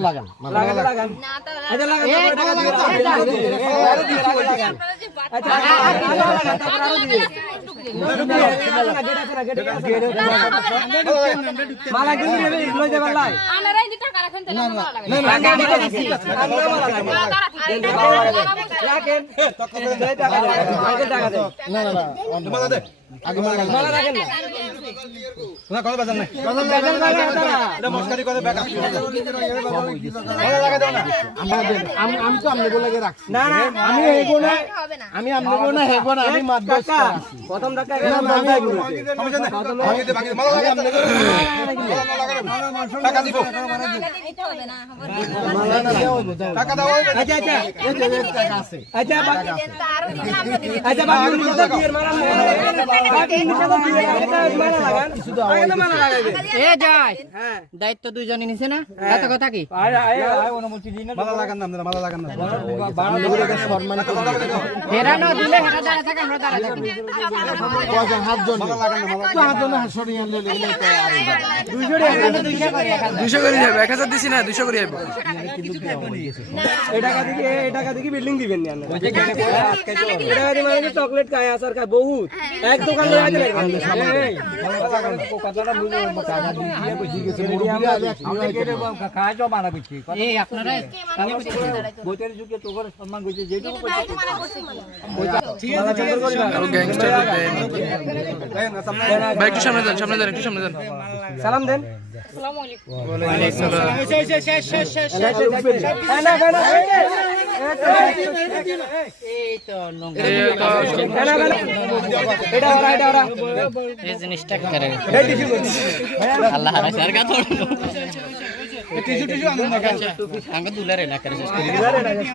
লাগান লাগান আচ্ছা লাগান আচ্ছা মালা কি দিবে লই যাবে লাই আনারা এই টাকা রাখেন তাহলে মালা লাগান না না না মালা দে আগে মালা রাখেন না কোন বাজার নাই বাজার লাগা এটা মস্কারি করে ব্যাকআপ মালা লাগা দাও না আমি তো আমনে বলে রাখছি না না আমি হেগো না আমি আমনে বলে না হেগো না আমি মাদ্রাস আছি প্রথম টাকা আমি সমস্যা নাই আমি দে বাকি মালা লাগা আমনে টাকা দিব এটা হবে না মালা না টাকা দাও আচ্ছা আচ্ছা এই টাকা আছে আচ্ছা আচ্ছা বাকি নিচে দিয়ে মালা বাকি নিচে দিয়ে মালা লাগান আগে তো মালা লাগাইবে এ যাই হ্যাঁ দায়িত্ব দুইজনই নিছে না এত কথা কি অনুমতি দিন মালা লাগান না মালা লাগান না বাড়া সম্মান ফেরানো দিলে হেটা দাঁড়া থাকে আমরা দাঁড়া থাকি কয়জন হাতজন মালা লাগান না মালা তো হাতজন সরিয়ে আনলে তো আর 200 করে যাবে 1000 দিছি না 200 করে যাবে এই টাকা দিকে বিল্ডিং দিবেন না এটা দিয়ে মানে চকলেট খায় আচার খায় বহুত এক দোকান লয়ে আইতে এই কথাটা বুঝো টাকা দিয়ে কইছি গেছে আমরা কেটে খায় তো মানা কইছি এই আপনারা বইতের যুগে তো করে সম্মান কইছে যেটুকু ঠিক আছে আর গ্যাংস্টার ভাই একটু সামনে যান একটু সামনে যান সালাম দেন আসসালামু আলাইকুম ওয়া আলাইকুম এই তো এটা ওরা এই জিনিসটা করে আল্লাহ হারাই সরকার তো টিস্যু আনন্দ না আঙ্গ দুলারে না করে